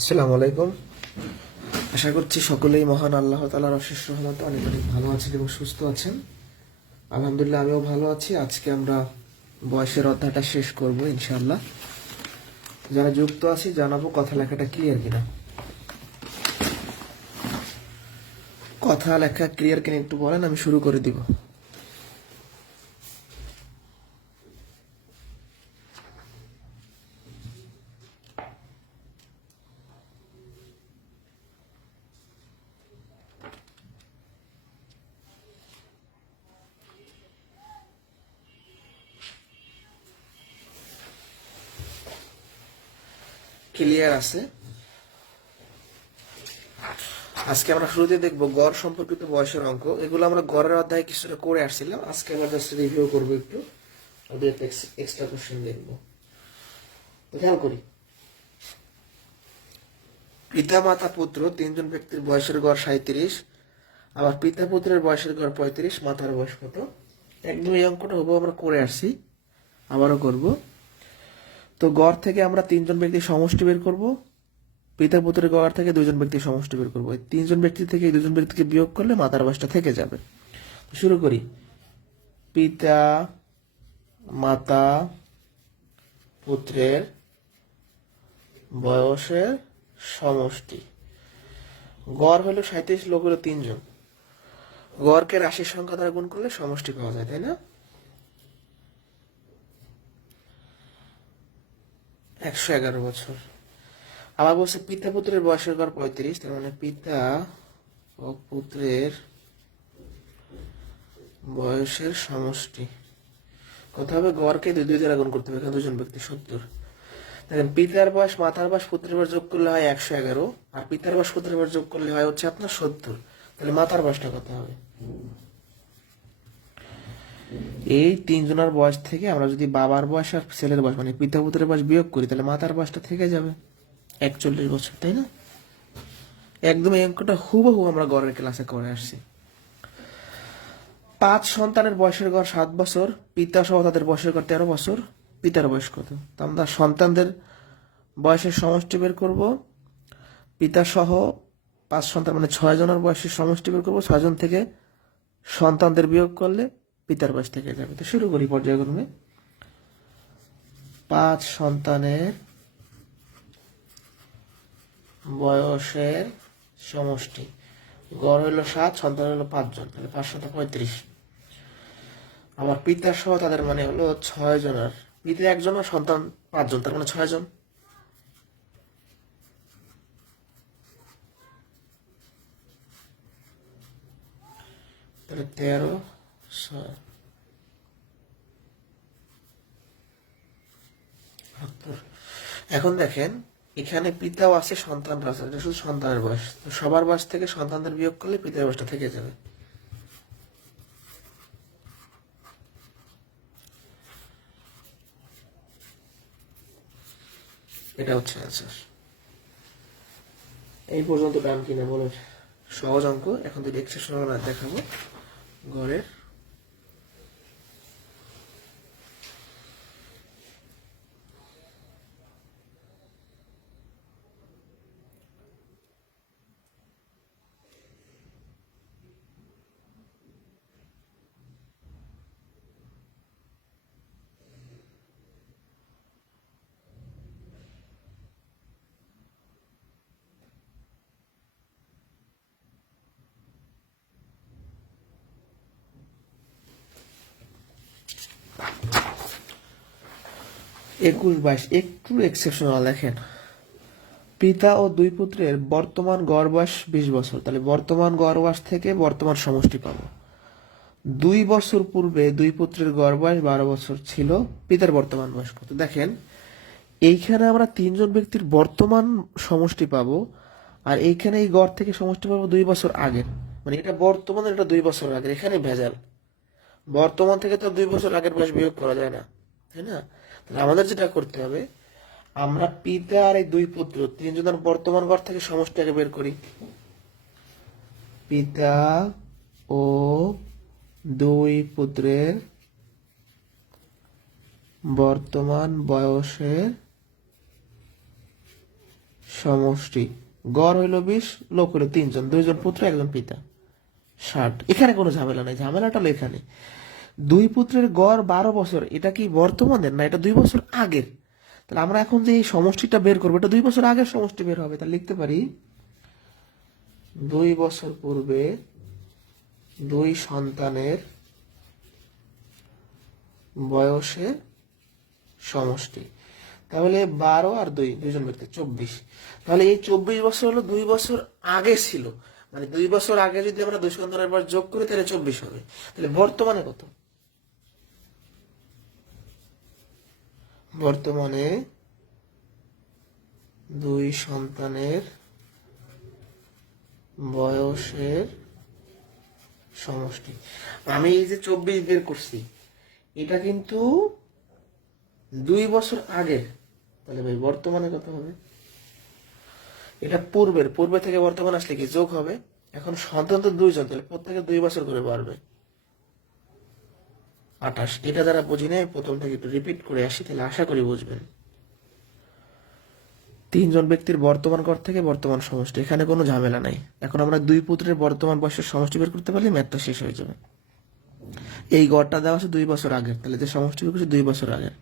আসসালামু আলাইকুম। আশা করছি সকলেই মহান আল্লাহ তাআলার অশেষ রহমতে অনেক অনেক ভালো আছেন এবং সুস্থ আছেন। আলহামদুলিল্লাহ আমিও ভালো আছি। আজকে আমরা বয়সের অধ্যায়টা শেষ করব ইনশাআল্লাহ। যারা যুক্ত আছি জানাবো কথা লেখাটা ক্লিয়ার কিনা। কথা লেখা ক্লিয়ার কিনা একটু বলেন, আমি শুরু করে দিব। ক্লিয়ার আছে? আজকে আমরা শুরুতে দেখবো গড় সম্পর্কিত বয়সের অঙ্ক। এগুলো আমরা গড়ের অধ্যায়ে কিছুটা করে আসছিলাম, আজকে আমরা জাস্ট রিভিউ করবো একটু, ওদের এক্সট্রা কোশ্চেন দেখবো। তো খেয়াল করি, পিতা মাতা পুত্র তিনজন ব্যক্তির বয়সের গড় 37, আবার পিতা পুত্রের বয়সের গড় 35, মাতার বয়স কত? একদম এই অঙ্কটা হবো আমরা করে আসছি, আবারও করব। তো গড় থেকে আমরা তিনজন ব্যক্তির সমষ্টি বের করব, পিতা পুত্রের গড় থেকে দুইজন ব্যক্তির সমষ্টি বের করবো। এই তিনজন ব্যক্তি থেকে এই দুজন ব্যক্তিকে বিয়োগ করলে মাতার বয়সটা থেকে যাবে। শুরু করি। পিতা মাতা পুত্রের বয়সের সমষ্টি। গড় হলো 37, লোক হলো তিনজন। গড়কে রাশির সংখ্যা দ্বারা গুণ করলে সমষ্টি পাওয়া যায়, তাই না? 111 বছর। আবার বলছে পিতা পুত্রের বয়সের গড় 35, তার মানে পিতা ও পুত্রের বয়সের সমষ্টি কত হবে? গড়কে দুই দুই দ্বারা গুণ করতে হবে, এখানে দুজন ব্যক্তি 70। দেখেন, পিতার বয়স মাতার বয়স পুত্রের বয়স যোগ করলে হয় 111, আর পিতার বয়স পুত্রের বয়স যোগ করলে হয় হচ্ছে আপনার 70। তাহলে মাতার বয়সটা কত হবে? এই তিনজনের বয়স থেকে আমরা যদি বাবার বয়স আর ছেলের বয়স মানে পিতা পুত্রের বয়স বিয়োগ করি, তাহলে মাতার বয়সটা থেকে যাবে 41 বছর, তাই না? একদম এই অঙ্কটা হুবহু আমরা গড়ের ক্লাসে করে আসছি। 5 সন্তানের বয়সের গড় 7 বছর, পিতা সহ তাদের বয়সের গড় 13 বছর। পিতার বয়স কত? তো আমরা সন্তানদের বয়সের সমষ্টি বের করব। পিতা সহ 5 সন্তান মানে 6 জনের বয়সের সমষ্টি বের করবো। 6 জন থেকে সন্তানদের বিয়োগ করলে পিতার বয়স থেকে যাবে। তো শুরু করি পর্যায়ক্রমে। 5 সন্তানের বয়সের সমষ্টি। গড় হলো 7, সন্তান হলো 5 জন, তাহলে 5 7 35। আমার পিতা সহ তাদের মানে হলো 6 জনের। পিতা একজন আর সন্তান 5 জন, তার মানে 6 জন। তাহলে 13 6 72। এখন দেখেন, এখানে পিতাও আছে সন্তানরা আছে, এটা শুধু সন্তানের বয়স। তো সবার বয়স থেকে সন্তানদের বিয়োগ করলে পিতার বয়সটা থেকে যাবে। এটা হচ্ছে অ্যান্সার। এই পর্যন্ত ডান কিনা বলো? সহজ অঙ্ক। এখন যদি এক্সেপশনাল দেখাবো গড়ের। একুশ 22 একটু এক্সেপশনাল দেখেন। পিতা ও দুই পুত্রের বর্তমান গড় বয়স 20 বছর, তাহলে বর্তমান গড় বয়স থেকে বর্তমান সমষ্টি পাবো। 2 বছর পূর্বে দুই পুত্রের গড় বয়স 12 বছর ছিল, পিতার বর্তমান বয়স কত? দেখেন, এইখানে আমরা তিনজন ব্যক্তির বর্তমান সমষ্টি পাবো, আর এইখানে এই গড় থেকে সমষ্টি পাবো 2 বছর আগের। মানে এটা বর্তমান, এটা 2 বছর আগের, এখানে ভেজাল। বর্তমান থেকে তো 2 বছর আগের বয়স বিয়োগ করা যায় না, তাই না? তাহলে আমাদের যেটা করতে হবে, আমরা পিতা আর এই দুই পুত্র তিনজনের বর্তমান গড় থেকে সমষ্টি আগে বের করি। পিতা ও দুই পুত্রের বর্তমান বয়সের সমষ্টি। গড় হইল 20, লোক হইল 3 জন, 2 জন পুত্র 1 জন পিতা, 60। এখানে কোনো ঝামেলা নাই, ঝামেলাটা হলো এখানে 2 পুত্রের গড় 12 বছর, এটা কি বর্তমানের না এটা 2 বছর আগের? তাহলে আমরা এখন যে এই সমষ্টিটা বের করবো এটা 2 বছর আগের সমষ্টি বের হবে। তাহলে লিখতে পারি 2 বছর পূর্বে 2 সন্তানের বয়সের সমষ্টি। তাহলে 12 আর 2, 2 জন ব্যক্তি 24। তাহলে এই 24 বছর হলো 2 বছর আগে ছিল, মানে 2 বছর আগে যদি আমরা 2 সন্তানের বয়স যোগ করি তাহলে 24 হবে। তাহলে বর্তমানে কত? বর্তমানে 2 সন্তানের বয়সের সমষ্টি। আমি এই যে 24 বের করছি এটা কিন্তু 2 বছর আগের, তাহলে ভাই বর্তমানে কত হবে? এটা পূর্বে থেকে বর্তমান আসলে কি যোগ হবে? এখন সন্তান তো 2 জন, তাহলে প্রত্যেকে 2 বছর করে বাড়বে, 28। এটা যারা বুঝি নাই প্রথম থেকে একটু রিপিট করে আসি, তাহলে আশা করি বুঝবেন। 3 জন ব্যক্তির বর্তমান গড় থেকে বর্তমান সমষ্টি, এখানে কোনো ঝামেলা নাই। এখন আমরা 2 পুত্রের বর্তমান বয়সের সমষ্টি বের করতে পারলে ম্যাথটা শেষ হয়ে যাবে। এই গড়টা দেওয়া আছে 2 বছর আগের, তাহলে যে সমষ্টি বের করছি 2 বছর আগের।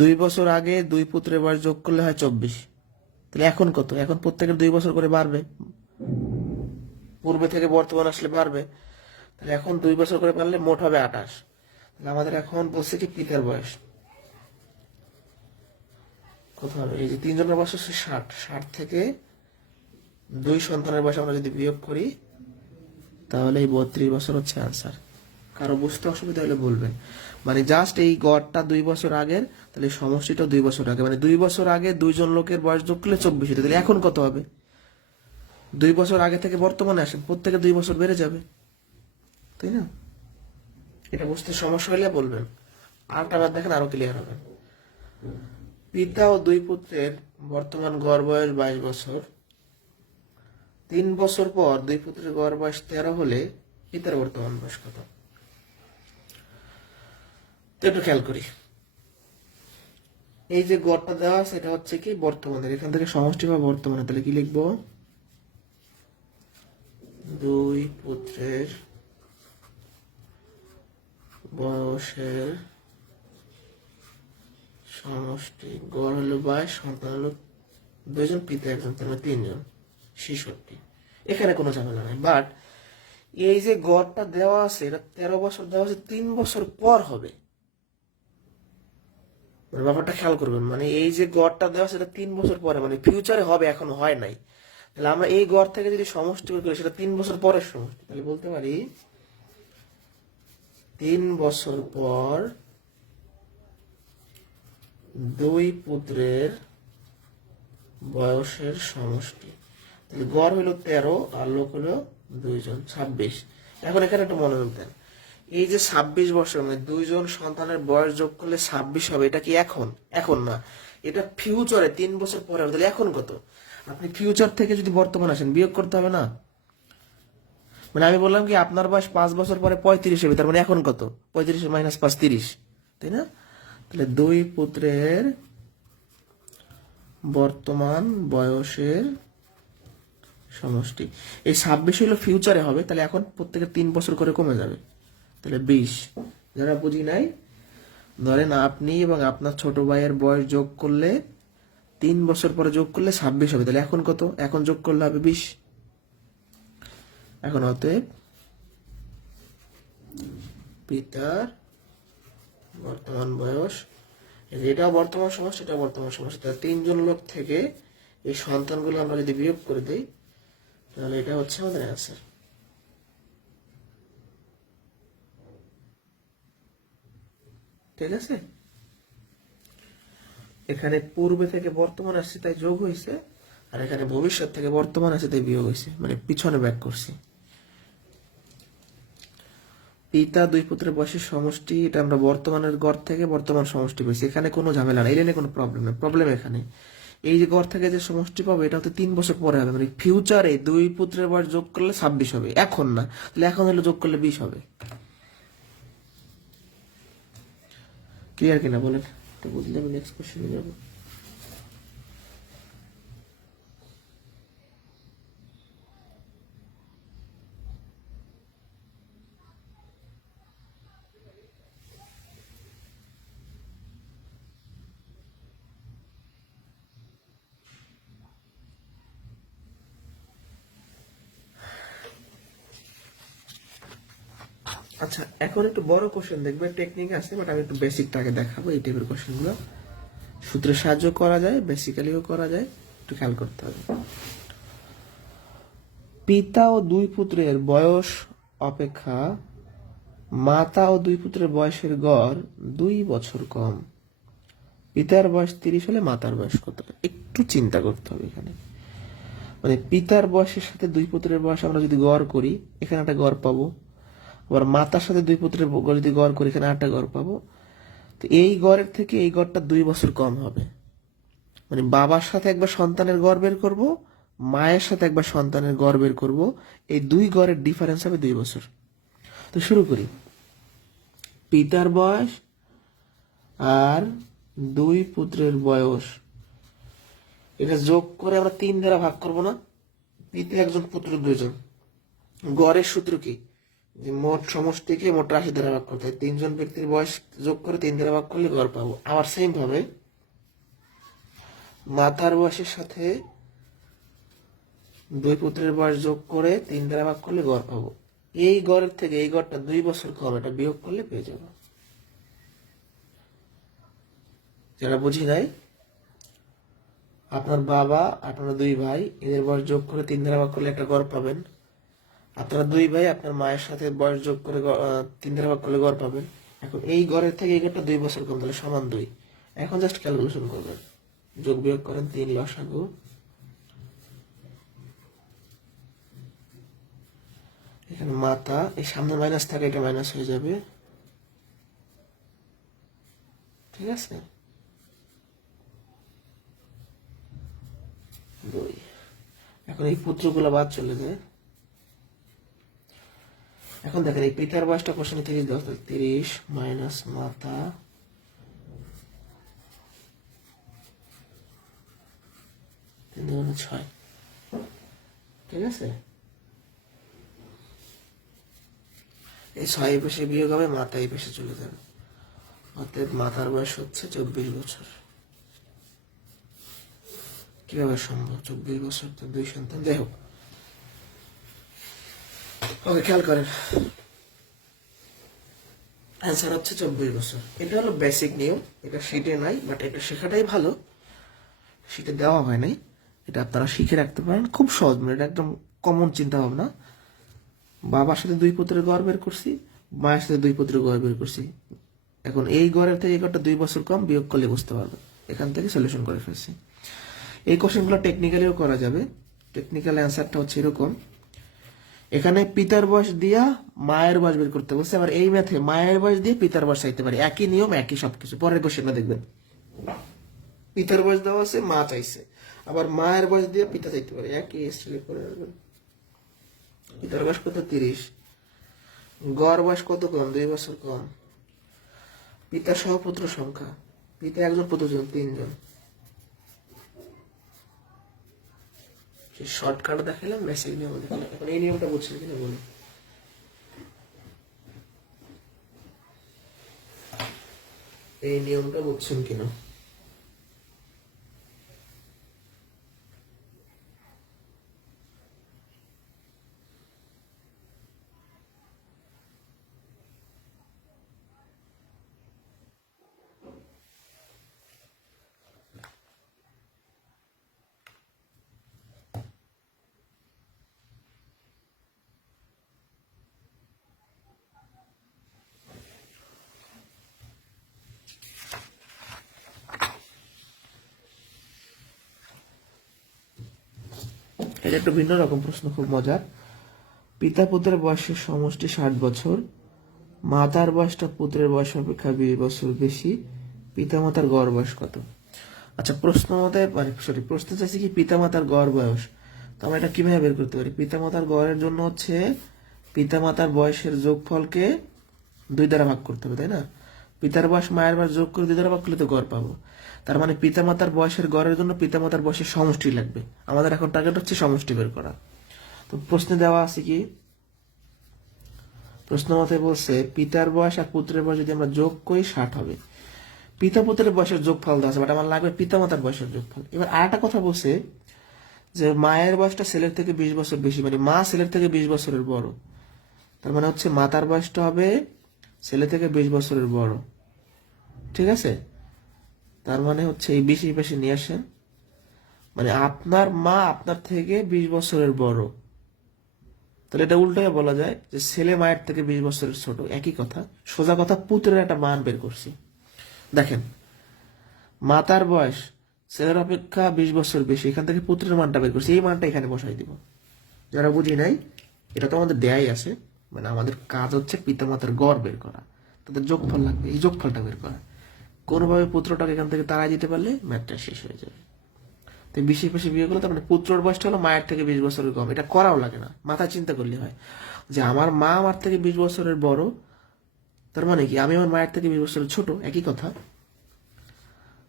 2 বছর আগে 2 পুত্রের বয়স যোগ করলে হয় 24। তাহলে এখন কত? এখন প্রত্যেকের 2 বছর করে বাড়বে, পূর্বে থেকে বর্তমান আসলে বাড়বে। তাহলে এখন 2 বছর করে পারলে মোট হবে 28। তাহলে আমাদের এখন বলছে কি পিতার বয়স কত হবে? এই যে 3 জনের বয়স হচ্ছে 60, 60 থেকে 2 সন্তানের বয়স আমরা যদি বিয়োগ করি তাহলে এই 32 বছর হচ্ছে আনসার। কারো বুঝতে অসুবিধা হলে বলবেন। মানে জাস্ট এই গড়টা 2 বছর আগের, তাহলে সমষ্টিটা 2 বছর আগে, মানে 2 বছর আগে 2 জন লোকের বয়স যোগ করলে 24 হতো। তাহলে এখন কত হবে? 2 বছর আগে থেকে বর্তমানে আসেন, প্রত্যেকে 2 বছর বেড়ে যাবে, তাই না? এটা বুঝতে সমস্যা হলে বলবেন, আরেকটা বার দেখেন আরো ক্লিয়ার হবে। পিতা ও 2 পুত্রের বর্তমান গড় বয়স 22 বছর। 3 বছর পর 2 পুত্রের গড় বয়স 13 হলে পিতার বর্তমান বয়স কত? তো একটু খেয়াল করি, এই যে গড়টা দেওয়া আছে এটা হচ্ছে কি বর্তমানের, এখান থেকে সমষ্টি বা বর্তমানে, তাহলে কি লিখবো? 2 পুত্রের বয়সের সমষ্টি, গড় হলো 22, সন্তান হলো 2 জন, পিতা 1 জন, তাহলে 3 জন, 66। এখানে কোনো ঝামেলা নাই। বাট এই যে গড়টা দেওয়া আছে এটা 13 বছর দেওয়া আছে, 3 বছর পর হবে। মানে ব্যাপারটা খেয়াল করবেন, মানে এই যে গড়টা দেওয়া আছে এটা 3 বছর পরে, মানে ফিউচারে হবে, এখনো হয় নাই। তাহলে আমরা এই গড় থেকে যদি সমষ্টি বের করি সেটা 3 বছর পরের সমষ্টি, তাহলে বলতে পারি 3 বছর পর 2 পুত্রের বয়সের সমষ্টি। তাহলে গড় হইলো 13 আর লোক হলো 2 জন, 26। এখন এখানে একটু মনোযোগ দেন, এই যে 26 বছর মানে 2 জন সন্তানের বয়স যোগ করলে 26 হবে, এটা কি এখন? এখন না, এটা ফিউচারে 3 বছর পরে হবে। তাহলে এখন কত? আপনি ফিউচার থেকে যদি বর্তমান আসেন বিয়োগ করতে হবে না? মানে আমি বললাম কি আপনার বয়স 5 বছর পরে 35 হবে, তার মানে এখন কত? 35 মাইনাস 5 30, তাই না? তাহলে 2 পুত্রের বর্তমান বয়সের সমষ্টি, এই 26 হলো ফিউচারে হবে, তাহলে এখন প্রত্যেকের 3 বছর করে কমে যাবে, তাহলে 20। যারা বুঝি নাই, ধরেন আপনি এবং আপনার ছোট ভাইয়ের বয়স যোগ করলে 3 বছর পরে যোগ করলে 26 হবে, তাহলে এখন কত? এখন যোগ করলে হবে 20। এখন অতএব পিতার বর্তমান বয়স, এটাও বর্তমান সময় সেটাও বর্তমান সময়, তাহলে 3 জন লোক থেকে এই সন্তানগুলো আমরা যদি বিয়োগ করে দিই তাহলে এটা হচ্ছে আমাদের অ্যান্সার। ঠিক আছে, এখানে পূর্বে থেকে বর্তমান আসছে তাই যোগ হয়েছে, আর এখানে ভবিষ্যৎ থেকে বর্তমান আছে তাই বিয়োগ হয়েছে, মানে পিছনে ব্যাক করছি। পিতা 2 পুত্রের বয়সের সমষ্টি, এটা আমরা বর্তমানের গড় থেকে বর্তমান সমষ্টি পেয়েছি, এখানে কোনো ঝামেলা নেই, এটা নিয়ে কোনো প্রবলেম নেই। প্রবলেম এখানে এই যে গড় থেকে যে সমষ্টি পাবো এটা হচ্ছে 3 বছর পরে হবে, মানে ফিউচারে 2 পুত্রের বয়স যোগ করলে 26 হবে, এখন না। তাহলে এখন হলে যোগ করলে 20 হবে। ক্লিয়ার কিনা বলেন? তো বুঝলে আমি নেক্সট কোশ্চেনে যাবো। আচ্ছা, এখন একটু বড় কোশ্চেন দেখবে, টেকনিক আছে, বাট আমি একটু বেসিকটাকে দেখাবো। এই টাইপের কোশ্চেন গুলো সূত্রের সাহায্য করা যায়, বেসিক্যালিও করা যায়, একটু খেয়াল করতে হবে। পিতা ও দুই পুত্রের বয়স অপেক্ষা মাতা ও দুই পুত্রের বয়সের গড় 2 বছর কম। পিতার বয়স 30 হলে মাতার বয়স কত? একটু চিন্তা করতে হবে এখানে। মানে পিতার বয়সের সাথে দুই পুত্রের বয়স আমরা যদি গড় করি, এখানে একটা গড় পাবো। আবার মাতার সাথে দুই পুত্রের যদি গড় করি, এখানে একটা গড় পাবো। তো এই গড়ের থেকে এই গড়টা 2 বছর কম হবে। মানে বাবার সাথে একবার সন্তানের গড় বের করবো, মায়ের সাথে একবার সন্তানের গড় বের করবো, এই দুই গড়ের ডিফারেন্স হবে 2 বছর। তো শুরু করি। পিতার বয়স আর দুই পুত্রের বয়স, এটা যোগ করে আমরা 3 দ্বারা ভাগ করব না? পিতা একজন, পুত্র 2জন। গড়ের সূত্র কি? যে মোট সমষ্টিকে মোট রাশি দ্বারা ভাগ করতে হয়। 3জন ব্যক্তির বয়স যোগ করে 3 দ্বারা ভাগ করলে গড় পাবো। আবার সেম ভাবে মাতার বয়সের সাথে দুই পুত্রের বয়স যোগ করে 3 দ্বারা ভাগ করলে গড় পাবো। এই গড়ের থেকে এই গড়টা 2 বছর কম, এটা বিয়োগ করলে পেয়ে যাবো। যারা বুঝি নাই, আপনার বাবা, আপনারা 2 ভাই, এদের বয়স যোগ করে 3 দ্বারা ভাগ করলে একটা গড় পাবেন। আপনারা 2 ভাই, আপনার মায়ের সাথে বয়স যোগ করে 3 দ্বারা ভাগ করলে গড় পাবেন। এখন এই গড়ের থেকে এই গড়টা 2 বছর কম, তাহলে সমান 2। এখন জাস্ট ক্যালকুলেশন করবেন, যোগ বিয়োগ করেন, 3 লসাগু। এখানে মাতা, এই সামনে মাইনাস থাকে, এটা মাইনাস হয়ে যাবে, ঠিক আছে? 2। এখন এই পুত্রগুলো বাদ চলে যায়। এখন দেখেন এই পিতার বয়সটা কোশ্চেন থেকে 30 মাইনাস মাতা, 3 দুগুণে 6, ঠিক আছে? এই 6 এই পাশে বিয়োগ হবে, মাতা এই পাশে চলে যাবে। অতএব মাতার বয়স হচ্ছে 24 বছর। কিভাবে সম্ভব? 24 বছর তো 2 সন্তান, যাই হোক। ওকে, খেয়াল করেন, অ্যান্সার হচ্ছে 24 বছর। এটা হলো বেসিক নিয়ম, এটা শিটে নাই, বাট এটা শেখাটাই ভালো। শিটে দেওয়া হয় নাই, এটা আপনারা শিখে রাখতে পারেন, খুব সহজ। মানে এটা একদম কমন চিন্তা ভাবনা। বাবার সাথে দুই পুত্রের গড় বের করছি, মায়ের সাথে দুই পুত্রের গড় বের করছি। এখন এই গড়ের থেকে এই গড়টা 2 বছর কম, বিয়োগ করলে বুঝতে পারবে। এখান থেকে সলিউশন করে ফেলছি। এই কোশ্চেনগুলো টেকনিক্যালিও করা যাবে। টেকনিক্যাল অ্যান্সারটা হচ্ছে এরকম, এখানে পিতার বয়স দিয়া মায়ের বয়স বের করতে বলছে, আবার এই ম্যাথে মায়ের বয়স দিয়ে পিতার বয়স চাইতে পারি। একই নিয়ম, একই সবকিছু। পরের কোশ্চেনটা দেখবেন, পিতার বয়স দেওয়া আছে, মা চাইছে, আবার মায়ের বয়স দিয়ে পিতা চাইতে পারে, একই স্টাইলে করে রাখবেন। পিতার বয়স কত? 30। গড় বয়স কত কম? 2 বছর কম। পিতা সহ পুত্র সংখ্যা, পিতা একজন, পুত্র 3জন। শর্টকাট দেখালাম, বেসিক নিয়ম দেখালাম। এখন এই নিয়মটা বুঝছেন কিনা বলুন? এই নিয়মটা বুঝছেন কিনা? এটা একটু ভিন্ন রকম প্রশ্ন, খুব মজার। পিতা পুত্রের বয়সের সমষ্টি 60 বছর, মাতার বয়সটা পুত্রের বয়স অপেক্ষা 20 বছর বেশি, পিতামাতার গড় বয়স কত? আচ্ছা, প্রশ্ন মতে মানে প্রশ্ন চাইছি কি পিতামাতার গড় বয়স। তো আমরা এটা কিভাবে বের করতে পারি? পিতামাতার গড়ের জন্য হচ্ছে পিতামাতার বয়সের যোগফলকে 2 দ্বারা ভাগ করতে হবে, তাই না? পিতার বয়স মায়ের বয়স যোগ করে 2 দ্বারা ভাগ করলে তো গড় পাবো। তার মানে পিতামাতার বয়সের গড়ের জন্য পিতামাতার বয়সের সমষ্টি লাগবে। আমাদের এখন টার্গেট হচ্ছে সমষ্টি বের করা। তো প্রশ্নে দেওয়া আছে কি, প্রশ্ন মতে বলছে পিতার বয়স আর পুত্রের বয়স যদি আমরা যোগ করি 60 হবে। পিতা পুত্রের বয়সের যোগফল দেওয়া আছে, বাট আমার লাগবে পিতামাতার বয়সের যোগফল। এবার আরেকটা কথা বলছে যে মায়ের বয়সটা ছেলের থেকে 20 বছর বেশি, মানে মা ছেলের থেকে 20 বছরের বড়। তার মানে হচ্ছে মাতার বয়সটা হবে ছেলে থেকে 20 বছরের বড়, ঠিক আছে? তার মানে হচ্ছে এই 20 এই পাশে নিয়ে আসেন, মানে আপনার মা আপনার থেকে 20 বছরের বড়। তাহলে এটা উল্টায় বলা যায় যে ছেলে মায়ের থেকে 20 বছরের ছোট, একই কথা। সোজা কথা, পুত্রের একটা মান বের করছি। দেখেন, মাতার বয়স ছেলের অপেক্ষা 20 বছর বেশি, এখান থেকে পুত্রের মানটা বের করছি, এই মানটা এখানে বসাই দিব। যারা বুঝি নাই, এটা তো আমাদের দেয়াই আছে, মানে আমাদের কাজ হচ্ছে পিতামাতার গড় বের করা, তাদের যোগফল লাগবে, এই যোগফলটা বের করা। কোনোভাবে পুত্রটাকে এখান থেকে তাড়াই দিতে পারলে ম্যাথটা শেষ হয়ে যাবে। তো 20 পাশে বিয়ে করলে তার মানে পুত্রর বয়সটা হলো মায়ের থেকে 20 বছরের কম। এটা করাও লাগে না, মাথা চিন্তা করলে হয় যে আমার মা আমার থেকে 20 বছরের বড়, তার মানে কি আমি আমার মায়ের থেকে 20 বছরের ছোট, একই কথা।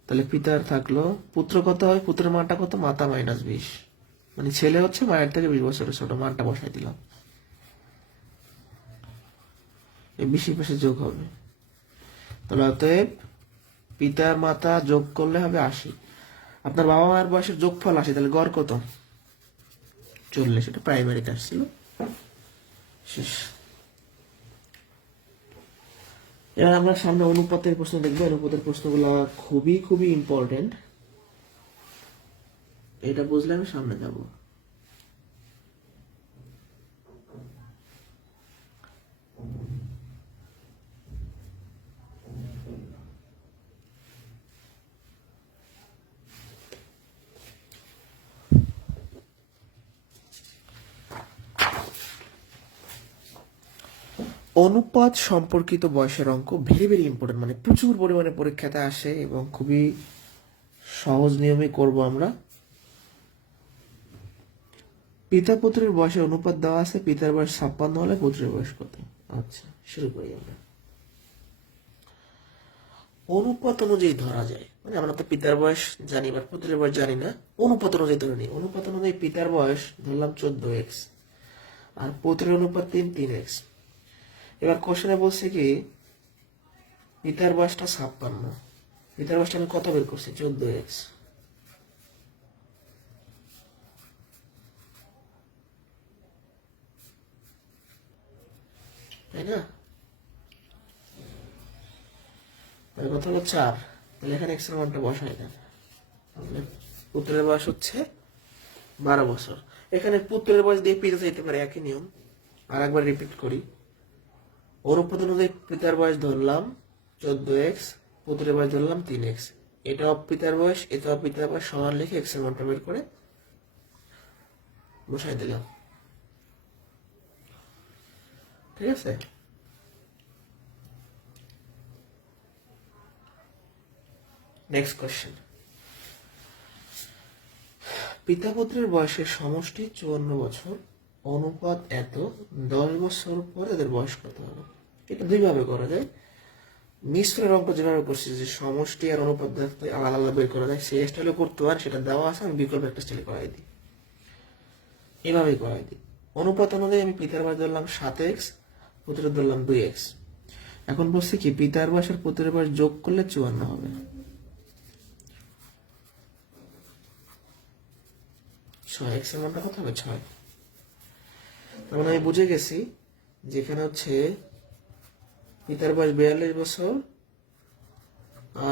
তাহলে পিতার থাকলো, পুত্র কত হয়, পুত্রের মানটা কত, মাতা -20, মানে ছেলে হচ্ছে মায়ের থেকে 20 বছরের ছোট, মানটা বসাই দিলাম। এই 20 পাশে যোগ হবে, তাহলে অতএব পিতার মাতা যোগ করলে হবে 80। আপনার বাবা মায়ের বয়সের যোগফল 80, তাহলে গড় কত, 40। এটা প্রাইমারিতে আসছিল, শেষ। এবার আমরা সামনে অনুপাতের প্রশ্ন দেখবো। অনুপাতের প্রশ্নগুলো খুবই খুবই ইম্পর্টেন্ট, এটা বুঝলে আমি সামনে যাব। অনুপাত সম্পর্কিত বয়সের অঙ্ক ভেরি ভেরি ইম্পর্টেন্ট, মানে প্রচুর পরিমাণে পরীক্ষাতে আসে এবং খুবই সহজ নিয়মে করব আমরা। পিতা পুত্রের বয়সের অনুপাত দেওয়া আছে, পিতার বয়স 56 হলে পুত্রের বয়স কত? আচ্ছা, শুরু করি আমরা। অনুপাত অনুযায়ী ধরা যায়, মানে আমরা তো পিতার বয়স জানি বা পুত্রের বয়স জানি না, অনুপাত অনুযায়ী ধরে নিই। অনুপাত অনুযায়ী পিতার বয়স ধরলাম 14x, আর পুত্রের অনুপাত 3x। এবার কোশ্চেনে বলছে কি পিতার বয়সটা 56, পিতার বয়সটা আমি কত বের করছি, 14x, তাই না? তাহলে কত হলো 4, তাহলে এখানে x এর মানটা বসাই দেন। তাহলে পুত্রের বয়স হচ্ছে 12 বছর। এখানে পুত্রের বয়স দিয়ে পিতা চাইতে পারে, একই নিয়ম। আর একবার রিপিট করি, অনুপাত অনুযায়ী পিতার বয়স ধরলাম 14x, পুত্রের বয়স ধরলাম 3x। এটাও পিতার বয়স, এটাও পিতার বয়স, সমান লিখে x এর মানটা বের করে বসাই দিলাম, ঠিক আছে? নেক্সট কোশ্চেন, পিতা পুত্রের বয়সের সমষ্টি 54 বছর, অনুপাত এত, 10 বছর পর এদের বয়স কত হবে? এটা দুইভাবে করা যায়। মিশ্রের অঙ্ক যেভাবে করছি যে সমষ্টি আর অনুপাত আলাদা আলাদা বের করা যায়, সেই স্টাইলে করতে পারেন, সেটা দেওয়া আছে, আমি বিকল্প একটা স্টাইলে করাই দিই, এভাবেই করাই দিই। অনুপাত অনুযায়ী আমি পিতার বয়স ধরলাম 7x, পুত্রের ধরলাম 2x। এখন বলছি কি পিতার বয়স আর পুত্রের বয়স যোগ করলে 54 হবে। 6x এর মানটা কত হবে, 6। তার মানে আমি বুঝে গেছি যেখানে হচ্ছে পিতার বয়স 42 বছর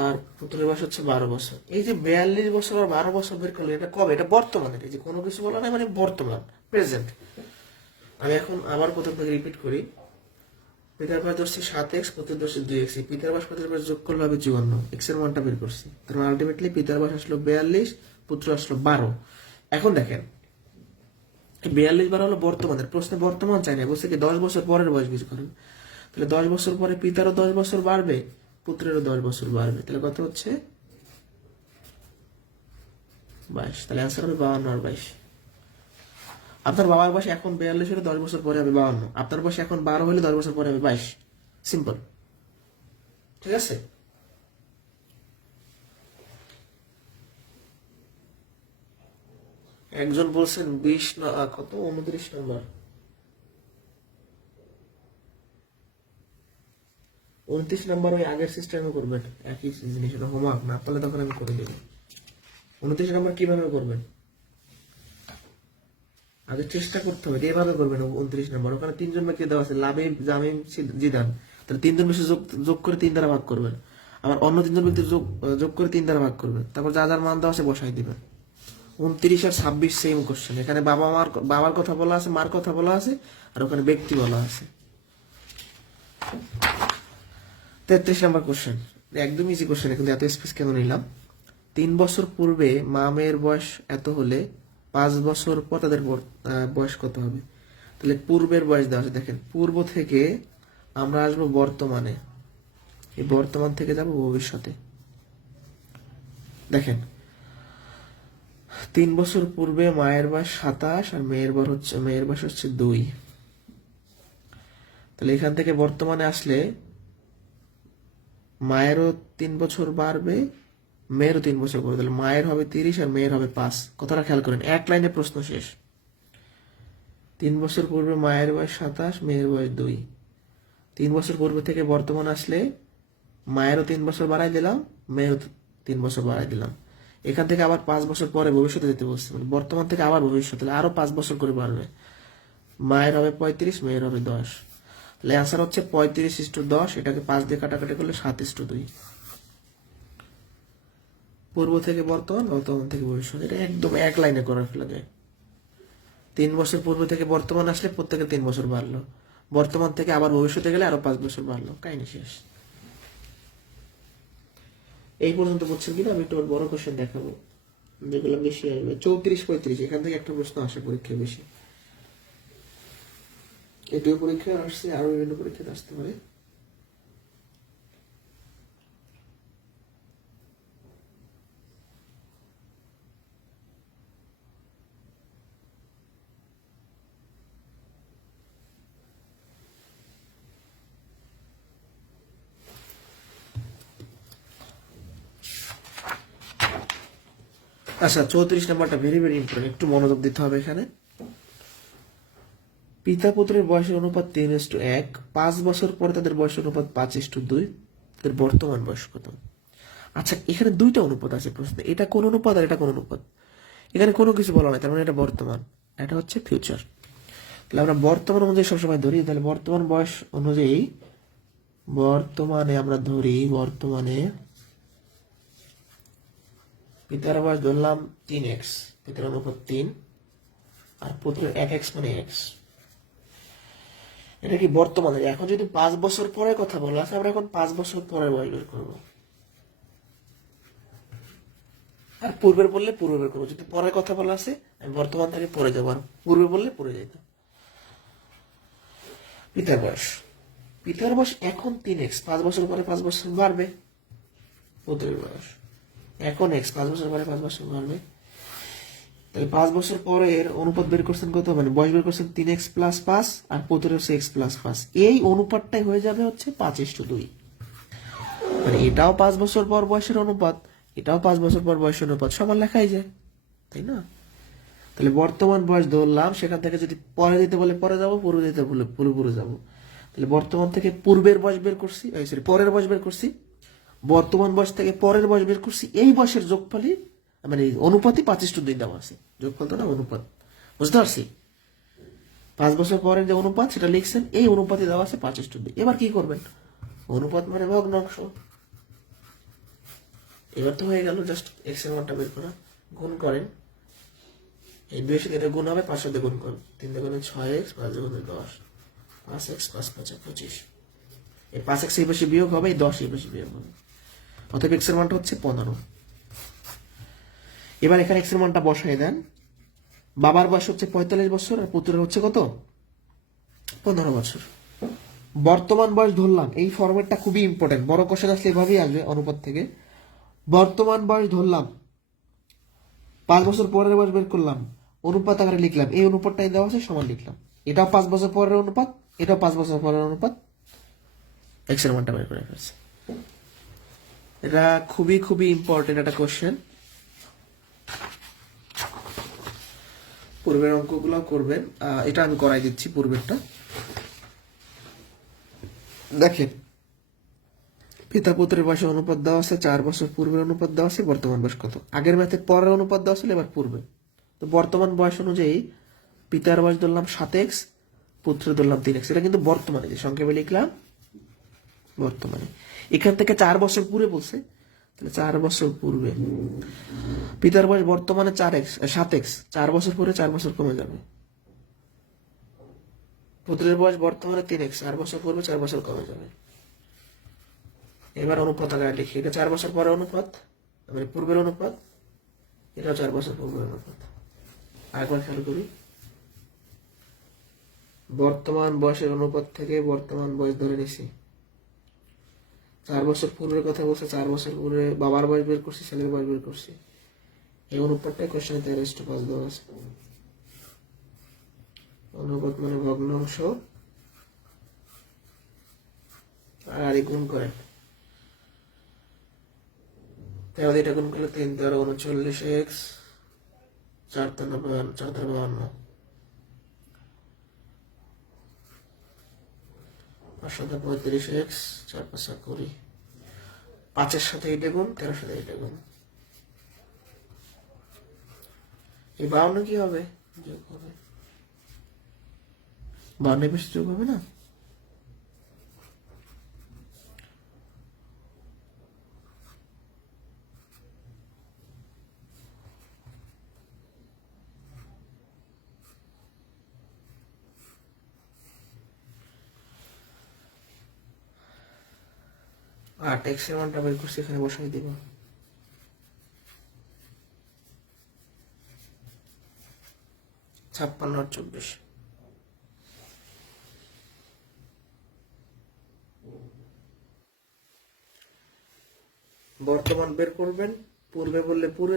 আর পুত্রের বয়স হচ্ছে 12 বছর। এই যে 42 বছর আর 12 বছর বের করলে, এটা কবে, এটা বর্তমানে, এই যে কোনো কিছু বলা নাই, মানে বর্তমান, প্রেজেন্ট। আমি এখন আবার প্রথম থেকে রিপিট করি, পিতার বয়স ধরছি 7x, পুত্রের ধরছি 2x। পিতার বয়স পুত্রের বয়স যোগ করলে হবে 54, x এর মানটা বের করছি। তার মানে আলটিমেটলি পিতার বয়স আসলো 42, পুত্র আসলো 12। এখন দেখেন 42-12 হলো বর্তমানের, প্রশ্নে বর্তমান চাই না, বলছে কি 10 বছর পরের বয়স বের করেন। তাহলে 10 বছর পরে পিতারও 10 বছর বাড়বে, পুত্রেরও 10 বছর বাড়বে, তাহলে কত হচ্ছে 22। তাহলে অ্যান্সার হবে 52 আর 22। আপনার বাবার বয়স এখন 42 হলে 10 বছর পরে হবে 52, আপনার বয়স এখন 12 হলে 10 বছর পরে হবে 22। সিম্পল, ঠিক আছে? একজন বলছেন 20 না কত, 29 নম্বর, 29 নম্বর ওই আগের সিস্টেমে করবেন, একই জিনিস, এটা হোমওয়ার্ক না তাহলে তখন আমি করে দেবো। 29 নম্বর কিভাবে করবেন আগে চেষ্টা করতে হবে, এভাবে করবেন। 29 নম্বর ওখানে তিনজন ব্যক্তি দেওয়া আছে, লাবিব, জামিম, জিদান। তাহলে তিনজন বেশি যোগ যোগ করে 3 দ্বারা ভাগ করবেন। আবার অন্য তিনজন ব্যক্তি যোগ যোগ করে 3 দ্বারা ভাগ করবেন। তারপর যা যার মান দেওয়া আছে বসাই দিবেন। 29 আর 26 সেম কোশ্চেন। এখানে বাবার কথা বলা আছে, মার কথা বলা আছে, আর ওখানে ব্যক্তি বলা আছে। 33 নম্বর কোশ্চেন, একদম ইজি কোশ্চেন, কিন্তু এত স্পেস কেন নিলাম? 3 বছর পূর্বে মা মেয়ের বয়স এত হলে 5 বছর পর তাদের বয়স কত হবে? তাহলে পূর্বের বয়স দেওয়া আছে। দেখেন, পূর্ব থেকে আমরা আসবো বর্তমানে, এই বর্তমান থেকে যাব ভবিষ্যতে। দেখেন, 3 বছর পূর্বে মায়ের বয়স 27 আর মেয়ের বয়স হচ্ছে 2। তাহলে এখান থেকে বর্তমানে আসলে মায়েরও 3 বছর বাড়বে, মেয়েরও 3 বছর বাড়বে। তাহলে মায়ের হবে 30 আর মেয়ের হবে 5। কথাটা খেয়াল করেন, এক লাইনে প্রশ্ন শেষ। 3 বছর পূর্বে মায়ের বয়স 27, মেয়ের বয়স 2। 3 বছর পূর্বে থেকে বর্তমান আসলে মায়েরও 3 বছর বাড়াই দিলাম, মেয়েরও 3 বছর বাড়াই দিলাম। এখান থেকে আবার 5 বছর পরে ভবিষ্যতে যেতে বলছি, মানে বর্তমান থেকে আবার ভবিষ্যতে, আরো 5 বছর করে বাড়বে। মায়ের হবে 35, মেয়ের হবে 10। তাহলে অ্যান্সার হচ্ছে 35:10। এটাকে 5 দিয়ে কাটাকাটি করলে 7:2। পূর্ব থেকে বর্তমান, বর্তমান থেকে ভবিষ্যৎ, এটা একদম এক লাইনে করে ফেলা যায়। 3 বছর পূর্ব থেকে বর্তমান আসলে প্রত্যেকে 3 বছর বাড়লো, বর্তমান থেকে আবার ভবিষ্যতে গেলে আরো 5 বছর বাড়লো, কাহিনী শেষ। এই পর্যন্ত বুঝছেন কিনা? আমি একটু বড় কোশ্চেন দেখাবো, যেগুলো বেশি আসবে। 34-35, এখান থেকে একটা প্রশ্ন আসে পরীক্ষায় বেশি। এটিও পরীক্ষায় আসছে, আরো বিভিন্ন পরীক্ষাতে আসতে পারে। আচ্ছা, 34 নাম্বারটা ভেরি ভেরি ইম্পর্টেন্ট, একটু মনোযোগ দিতে হবে এখানে। পিতা পুত্রের বয়সের অনুপাত 3:1, 5 বছর পরে তাদের বয়সের অনুপাত 5:2, তাদের বর্তমান বয়স কত? আচ্ছা, এখানে দুইটা অনুপাত আছে প্রশ্ন, এটা কোন অনুপাত আর এটা কোন অনুপাত? এখানে কোনো কিছু বলা নাই, তার মানে এটা বর্তমান, এটা হচ্ছে ফিউচার। তাহলে আমরা বর্তমান অনুযায়ী সবসময় ধরি। তাহলে বর্তমান বয়স অনুযায়ী বর্তমানে আমরা ধরি, বর্তমানে পিতার বয়স ধরলাম 3x, পিতার অনুপাত 3, আর পুত্রের 1x মানে x। এটা কি বর্তমানে? এখন যদি 5 বছর পরে কথা বলা আছে, আমরা এখন 5 বছর পরে বয়স বের করবো, আর পূর্বের বললে পূর্বে বের করবো। যদি পরে কথা বলা আছে, আমি বর্তমান থেকে পরে যাবো, আর পূর্বে বললে পরে যাইতাম। পিতার বয়স, পিতার বয়স এখন 3x, 5 বছর পরে 5 বছর বাড়বে। পুত্রের বয়স এখন x, 5 বছর পরে 5 বছর বাড়বে। তাহলে 5 বছর পরের অনুপাত বের করছেন কত, মানে বয়স বের করছেন 3x + 5, আর পুত্রের হচ্ছে x + 5। এই অনুপাতটাই হয়ে যাবে হচ্ছে 5:2। মানে এটাও 5 বছর পর বয়সের অনুপাত, এটাও 5 বছর পর বয়সের অনুপাত, সমান লেখাই যায়, তাই না? তাহলে বর্তমান বয়স ধরলাম, সেখান থেকে যদি পরে দিতে বলে পরে যাবো, পূর্বে দিতে বলে পূর্বে যাবো। তাহলে বর্তমান থেকে পূর্বের বয়স বের করছি, সরি পরের বয়স বের করছি, বর্তমান বয়স থেকে পরের বয়স বের করছি। এই বয়সের যোগফলই মানে অনুপাতই 5:2 দেওয়া আছে। যোগফল তো না, অনুপাত, বুঝতে পারছি? 5 বছর পরের যে অনুপাত সেটা লিখছেন, এই অনুপাতে দেওয়া আছে 5:2। এবার কি করবেন? অনুপাত মানে ভগ্নাংশ। এবার তো হয়ে গেল, জাস্ট এক্স এর মানটা বের করা। গুণ করেন, এই 2 সাথে এটা গুণ হবে, 5 সাথে গুণ করেন, 3 গুণে 6x, 5 গুণে 10, 5x 5 5 25। এই 5x এই পাশে বিয়োগ হবে, এই 10 এই পাশে বিয়োগ হবে, অতএব x এর মানটা হচ্ছে 15। এবার এখানে x এর মানটা বসাই দেন। বাবার বয়স হচ্ছে 45 বছর, আর পুত্রের হচ্ছে কত? 15 বছর। বর্তমান বয়স ধরলাম, এই ফরম্যাটটা খুবই ইম্পর্টেন্ট, বড় কোশ্চেন আসলে এভাবেই আসবে অনুপাত থেকে। বর্তমান বয়স ধরলাম, 5 বছর পরের বয়স বের করলাম, অনুপাত আকারে লিখলাম, এই অনুপাতটাই দেওয়া আছে, সমান লিখলাম। এটাও 5 বছর পরের অনুপাত, এটাও 5 বছর পরের অনুপাত, এক্স এর মানটা বের করে ফেলছে। এটা খুবই খুবই ইম্পর্টেন্ট একটা কোশ্চেন। পূর্বের অঙ্কগুলো করবেন, এটা আমি করাই দিচ্ছি পূর্বেরটা। দেখেন, পিতা পুত্রের বয়সের অনুপাত দেওয়া আছে, 4 বছর পূর্বের অনুপাত দেওয়া আছে, বর্তমান বয়স কত? আগের ম্যাথে পরের অনুপাত দেওয়া ছিল, এবার পূর্বে। তো বর্তমান বয়স অনুযায়ী পিতার বয়স ধরলাম 7x, পুত্রের ধরলাম 3x। এটা কিন্তু বর্তমানে, যে সংক্ষেপে লিখলাম বর্তমানে। এখান থেকে 4 বছর পূর্বে বলছে, তাহলে 4 বছর পূর্বে। পিতার বয়স বর্তমানে 7x, 4 বছর পরে 4 বছর কমে যাবে। পুত্রের বয়স বর্তমানে 3x, 4 বছর পূর্বে 4 বছর কমে যাবে। এবার অনুপাত আকারে লিখি, এটা 4 বছর পরে অনুপাত, মানে পূর্বের অনুপাত, এটাও 4 বছর পূর্বের অনুপাত। আরেকবার খেয়াল করি, বর্তমান বয়সের অনুপাত থেকে বর্তমান বয়স ধরে নিছি। 4 বছর পূর্বের কথা বলছে, 4 বছর পূর্বে বাবার বয়স বের করছি, ছেলের বয়স বের করছি। এই অনুপাতটা কোশ্চেনে 13:5 দেওয়া আছে। অনুপাত মানে ভগ্নাংশ, আর গুণ করেন। 13 দিয়ে এটা গুণ করলে 3 13 39x, 4 3 52, 5 7 35x, 4 5 20, 5-এর সাথে এটা গুণ, 13-এর সাথে এটা গুণ। এই 52 কি হবে? যোগ হবে। 52 বেশি যোগ হবে না? আর x এর মানটা বের করছি, এখানে বসাই দিব। ছাপ্পান্ন আর 24। বর্তমান বের করবেন, পূর্বে বললে পূর্বে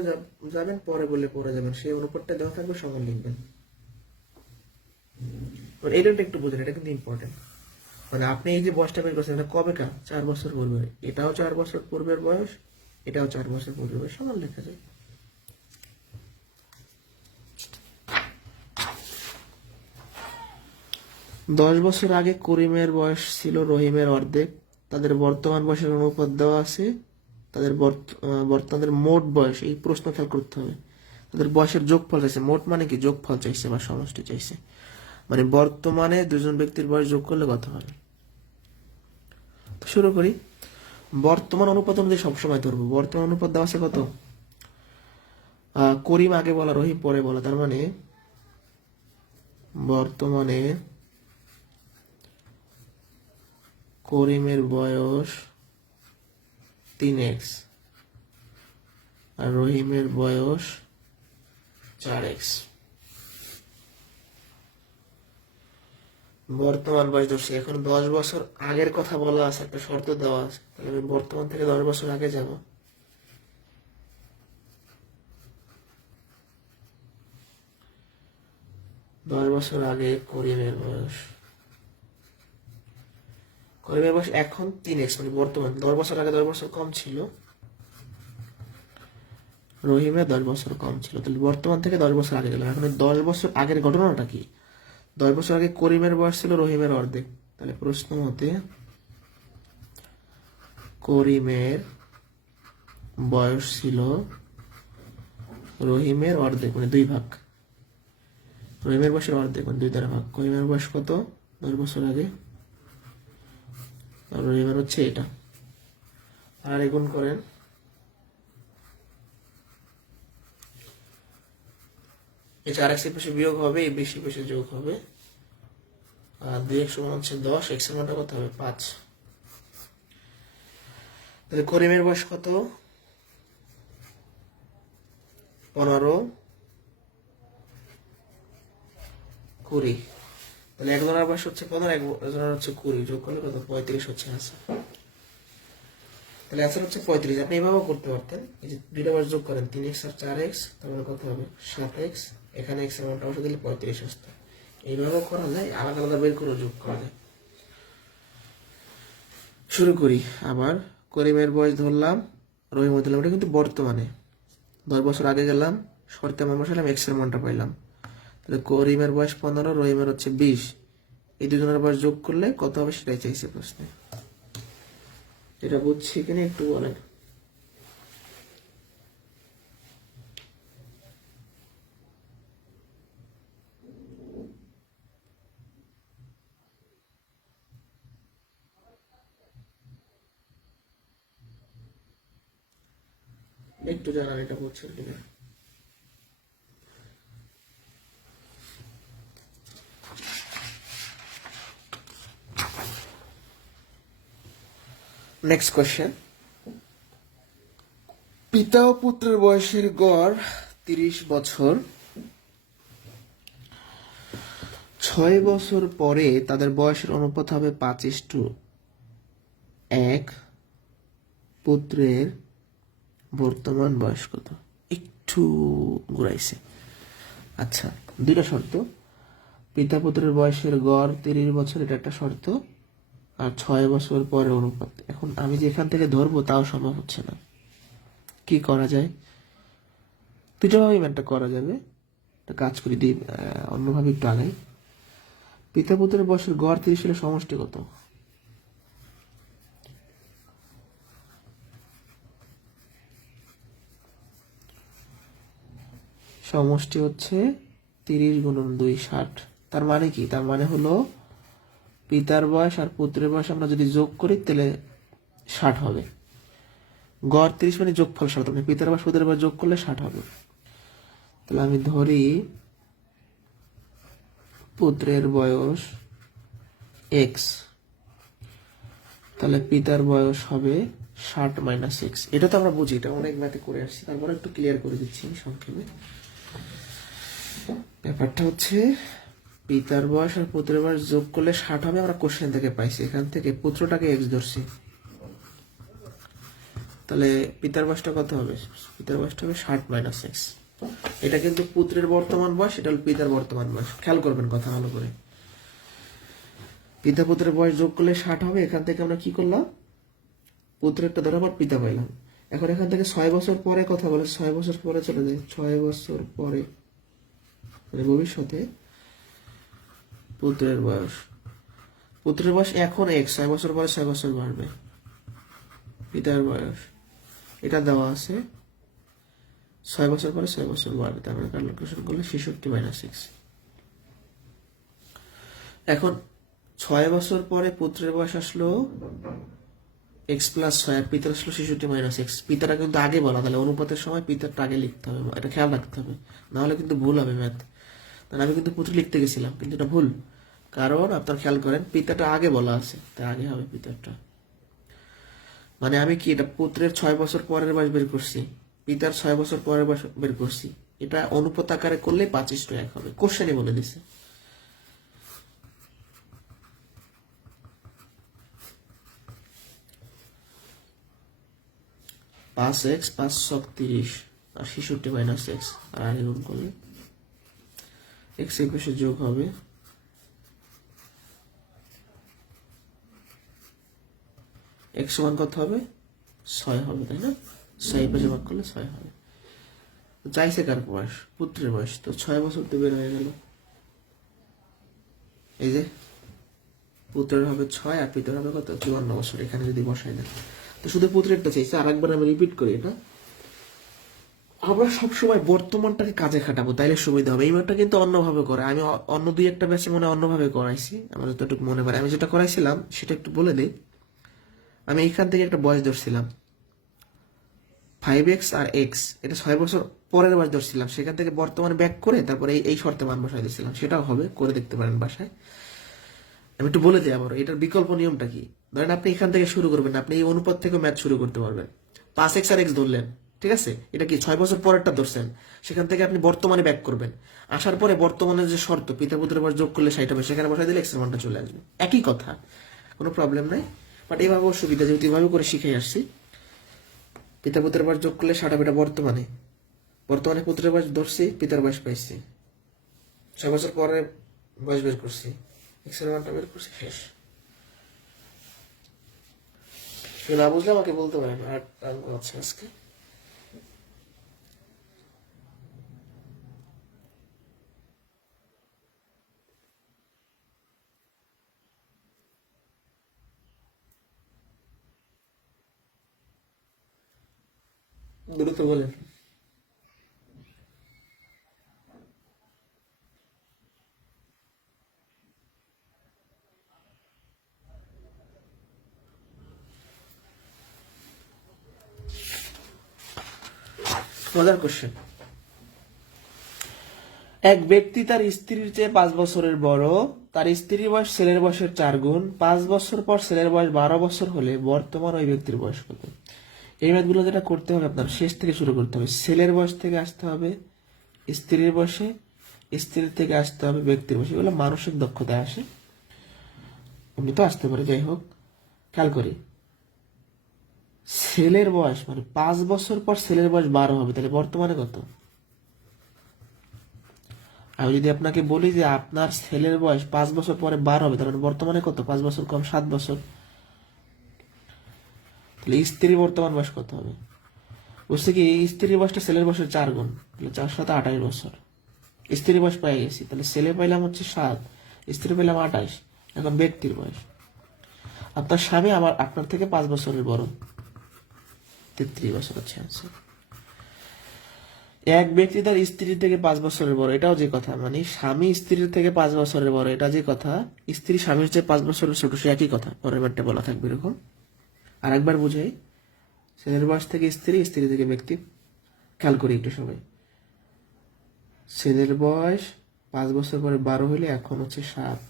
যাবেন, পরে বললে পরে যাবেন, সেই অনুপাতটা দেওয়া থাকবে, সমান লিখবেন। এটা একটু বুঝেন, এটা কিন্তু ইম্পর্টেন্ট। মানে আপনি এই যে বয়সটা বের করছেন, এটা কবে কা? 4 বছর পূর্বে। এটাও 4 বছর পূর্বের বয়স, এটাও 4 বছর পূর্বের বয়স, সমান লেখা যায়। দশ বছর আগে করিমের বয়স ছিল রহিমের অর্ধেক। তাদের বর্তমান বয়সের অনুপাত দেওয়া আছে। তাদের বর্তমানের মোট বয়স, এই প্রশ্ন খেয়াল করতে হবে। তাদের বয়সের যোগফল চাইছে। মোট মানে কি? যোগফল চাইছে বা সমষ্টি চাইছে। মানে বর্তমানে দুজন ব্যক্তির বয়স যোগ করলে কত হবে। তো শুরু করি। বর্তমান অনুপাত অনুযায়ী সবসময় ধরবো। বর্তমান অনুপাত দেওয়া আছে কত? করিম আগে বলা, রহিম পরে বলা। তার মানে বর্তমানে করিমের বয়স 3x আর রহিমের বয়স 4x। বর্তমান বয়স ধরছি। এখন 10 বছর আগের কথা বলা আছে, একটা শর্ত দেওয়া আছে। তাহলে আমি বর্তমান থেকে 10 বছর আগে যাব। দশ বছর আগে করিমের বয়স এখন 3x, মানে বর্তমান। 10 বছর আগে 10 বছর কম ছিল, রহিমের 10 বছর কম ছিল। তাহলে বর্তমান থেকে 10 বছর আগে গেলাম। এখন 10 বছর আগের ঘটনাটা কি? 10 বছর আগে করিমের বয়স ছিল রহিমের অর্ধেক। তাহলে প্রশ্ন মতে করিমের বয়স ছিল রহিমের অর্ধেক, মানে 2 ভাগ। রহিমের বয়সের অর্ধেক মানে 2 দ্বারা ভাগ। করিমের বয়স কত 10 বছর আগে, আর রহিমের হচ্ছে এটা। আর গুণ করেন। এই 4x এর পাশে বিয়োগ হবে, এই বেশি পাশে যোগ হবে। আর 2x সমান হচ্ছে 10, x এর মানটা কত হবে? 5। তাহলে করিমের বয়স কত? 15, 20। তাহলে একজনের বয়স হচ্ছে 15, একজনের হচ্ছে 20, যোগ করলে কত? 35 হচ্ছে আনসার। তাহলে আনসার হচ্ছে 35। আপনি এভাবেও করতে পারতেন, এই যে দুইটা বয়স যোগ করেন, 3x আর 4x, তাহলে কত হবে? 7x। এখানে x এর মানটা বসে দিলে 35 আসতো। এইভাবেও করা যায়, আলাদা আলাদা বের করে যোগ করা যায়। শুরু করি আবার। করিমের বয়স ধরলাম, রহিম ধরলাম, এটা কিন্তু বর্তমানে। 10 বছর আগে গেলাম, শর্তে মান বসালাম, x এর মানটা পাইলাম। তাহলে করিমের বয়স 15, রহিমের হচ্ছে 20। এই দুজনের বয়স যোগ করলে কত হবে সেটাই চাইছে প্রশ্নে। এটা বুঝছি কিনা একটু বলেন। একটু জানান এটা বলছেন কিনা। নেক্সট কোয়েশ্চেন, পিতা ও পুত্রের বয়সের গড় 30 বছর। 6 বছর পরে তাদের বয়সের অনুপাত হবে 5:1। পুত্রের বর্তমান বয়স কত? একটু ঘুরাইছে। আচ্ছা, দুইটা শর্ত, পিতা পুত্রের বয়সের গড় 30 বছর, এটা একটা শর্ত, আর 6 বছর পরের অনুপাত। এখন আমি যেখান থেকে ধরবো তাও সম্ভব হচ্ছে না। কি করা যায়? দুটো ভাবে ম্যানটা করা যাবে। একটা কাজ করি, দিই অন্যভাবে একটু আগাই। পিতা পুত্রের বয়সের গড় 30 হলে সমষ্টি কত? সমষ্টি হচ্ছে 30 গুণন 2 60। তার মানে কি? তার মানে হলো পিতার বয়স আর পুত্রের বয়স আমরা যদি যোগ করি তাহলে 60 হবে। গড় 30 মানে যোগফল 60, মানে পিতার বয়স পুত্রের বয়স যোগ করলে 60 হবে। তাহলে আমি ধরি পুত্রের বয়স x, তাহলে পিতার বয়স হবে 60 মাইনাস x। এটা তো আমরা বুঝি, এটা অনেক ম্যাথে করে আসছি, তারপরে একটু ক্লিয়ার করে দিচ্ছি সংক্ষেপে। ব্যাপারটা হচ্ছে পিতার বয়স আর পুত্রের বয়স যোগ করলে 60 হবে, আমরা কোশ্চেন থেকে পাইছি। এখান থেকে পুত্রটাকে x ধরছি, তাহলে পিতার বয়সটা কত হবে? পিতার বয়সটা হবে 60 মাইনাস x। এটা কিন্তু পুত্রের বর্তমান বয়স, এটা হলো পিতার বর্তমান বয়স। খেয়াল করবেন কথা ভালো করে। পিতা পুত্রের বয়স যোগ করলে 60 হবে। এখান থেকে আমরা কি করলাম? পুত্রেরটা ধরে আবার পিতা পাইলাম। এখন এখান থেকে 6 বছর পরে কথা বলে, 6 বছর পরে চলে যায়, 6 বছর পরে মানে ভবিষ্যতে পুত্রের বয়স, পুত্রের বয়স এখন x, 6 বছর পরে 6 বছর বাড়বে। পিতার বয়স এটা দেওয়া আছে, 6 বছর পরে 6 বছর বাড়বে, তারপরে ক্যালকুলেশন করলে 66 মাইনাস 6। এখন 6 বছর পরে পুত্রের বয়স আসলো এক্স প্লাস 6, আর পিতার আসলো 66 মাইনাস এক্স। পিতাটা কিন্তু আগে বলা, তাহলে অনুপাতের সময় পিতারটা আগে লিখতে হবে, এটা খেয়াল রাখতে হবে, নাহলে কিন্তু ভুল হবে ম্যাথ। তাহলে আমি কিন্তু পুত্র লিখতে গেছিলাম, কিন্তু এটা ভুল, কারণ আপনার খেয়াল করেন পিতাটা আগে বলা আছে, তাই আগে হবে পিতারটা। মানে আমি কি এটা পুত্রের 6 বছর পরের বয়স বের করছি, পিতার 6 বছর পরের বয়স বের করছি, এটা অনুপাত আকারে করলে 5:1 হবে। কোশ্চেনই বলে দিছে। পাঁচ এক্স 5:30 আর 66 মাইনাস এক্স, আর আগে গুণ করলে এক্স এই পাশে যোগ হবে, এক্স সমান কত হবে? 6 হবে, তাই না? 6 এই পাশে ভাগ করলে 6 হবে। চাইছে কার বয়স? পুত্রের বয়স, তো 6 বছর তো বের হয়ে গেল। এই যে পুত্রের হবে 6 আর পিতার হবে কত? 54 বছর। এখানে যদি বসাই না, তো শুধু পুত্রেরটা চাইছে। আর একবার আমি রিপিট করি, এটা আমরা সবসময় বর্তমানটাকে কাজে খাটাবো, তাইলে সুবিধা হবে। এই ম্যাথটা কিন্তু অন্যভাবে করে, আমি অন্য দুই একটা ব্যাচে মনে অন্যভাবে করাইছি, আমার যতটুকু মনে পড়ে। আমি যেটা করাইছিলাম সেটা একটু বলে দিই। আমি এইখান থেকে একটা বয়স ধরছিলাম 5x আর x, এটা 6 বছর পরের বয়স ধরছিলাম, সেখান থেকে বর্তমানে ব্যাক করে তারপরে এই শর্তে মান বসাই দিয়েছিলাম। সেটাও হবে, করে দেখতে পারেন বাসায়। আমি একটু বলে দিই আবার এটার বিকল্প নিয়মটা কি। ধরেন আপনি এখান থেকে শুরু করবেন, আপনি এই অনুপাত থেকে ম্যাথ শুরু করতে পারবেন। 5x আর x ধরলেন, ঠিক আছে? এটা কি 6 বছর পরেরটা ধরছেন, সেখান থেকে আপনি বর্তমানে ব্যাক করবেন। আসার পরে বর্তমানের যে শর্ত পিতা পুত্রের বয়স যোগ করলে 60 হবে, সেখানে বসাই দিলে x এর মানটা চলে আসবে। একই কথা, কোনো প্রবলেম নাই। বাট এইভাবে সুবিধা, যেহেতু এইভাবে করে শিখে আসছি। পিতা পুত্রের বয়স যোগ করলে 60 হবে, এটা বর্তমানে। বর্তমানে পুত্রের বয়স ধরছি, পিতার বয়স পাইছি, 6 বছর পরে বয়স বের করছি, x এর মানটা বের করছি, শেষ। না বুঝলে আমাকে বলতে পারেন, আর টানবো আছে আজকে। দ্রুত বলেন। মজার কোশ্চেন। এক ব্যক্তি তার স্ত্রীর চেয়ে 5 বছরের বড়, তার স্ত্রীর বয়স ছেলের বয়সের 4 গুণ। 5 বছর পর ছেলের বয়স 12 বছর হলে বর্তমান ওই ব্যক্তির বয়স কত? এই ম্যাথগুলো যেটা করতে হবে আপনার শেষ থেকে শুরু করতে হবে, ছেলের বয়স থেকে আসতে হবে স্ত্রীর বয়সে, স্ত্রীর থেকে আসতে হবে ব্যক্তির বয়সে। এগুলো মানসিক দক্ষতায় আসে, এমনি তো আসতে পারে। যাই হোক, খেয়াল করি, ছেলের বয়স মানে 5 বছর পর ছেলের বয়স 12 হবে, তাহলে বর্তমানে কত? আমি যদি আপনাকে বলি যে আপনার ছেলের বয়স 5 বছর পরে 12 হবে, তার মানে বর্তমানে কত? 5 বছর কম 7 বছর। তাহলে স্ত্রীর বর্তমান বয়স কত হবে? বুঝছে কি, স্ত্রীর বয়সটা ছেলের বয়সের 4 গুণ, তাহলে 4 × 7 = 28 বছর। স্ত্রীর বয়স পেয়ে গেছি, তাহলে ছেলে পাইলাম হচ্ছে 7, স্ত্রী পেলাম 28। এখন ব্যক্তির বয়স, আপনার স্বামী আপনার থেকে 5 বছরের বড়, 33 বছর হচ্ছে answer। এক ব্যক্তি তার স্ত্রী থেকে 5 বছরের বড়, এটাও যে কথা, মানে স্বামী স্ত্রীর থেকে 5 বছরের বড়, এটা যে কথা। স্ত্রী স্বামীর চেয়ে 5 বছরের ছোট, সে একই কথা, পরের বারটা বলা থাকবে এরকম। আর একবার বুঝাই, ছেলের বয়স থেকে স্ত্রী, স্ত্রী থেকে ব্যক্তি। খেয়াল করি একটু সবাই, ছেলের বয়স 5 বছর পরে 12 হলে এখন হচ্ছে 7,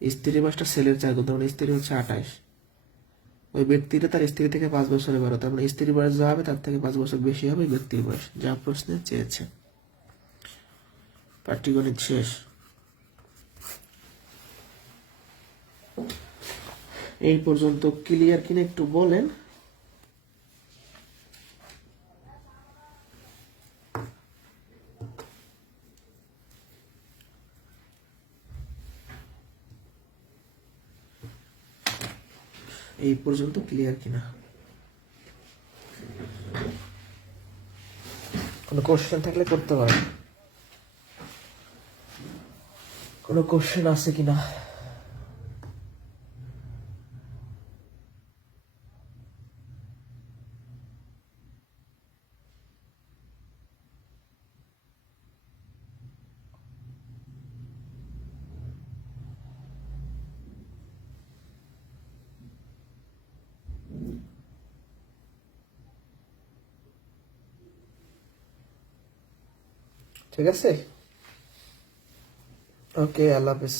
স্ত্রীর বয়সটা ছেলের 4 গুণ, তার মানে স্ত্রী হচ্ছে 28। ওই ব্যক্তিটা তার স্ত্রী থেকে 5 বছরের বড়, তার মানে স্ত্রীর বয়স যা হবে তার থেকে 5 বছর বেশি হবে ব্যক্তির বয়স, যা প্রশ্নে চেয়েছে। পাটিগণিত শেষ। এই পর্যন্ত ক্লিয়ার কিনা একটু বলেন। এই পর্যন্ত ক্লিয়ার কিনা? কোনো কোশ্চেন থাকলে করতে পারেন। কোনো কোশ্চেন আছে কিনা? ঠিক আছে, ওকে, আল্লাহ হাফেজ।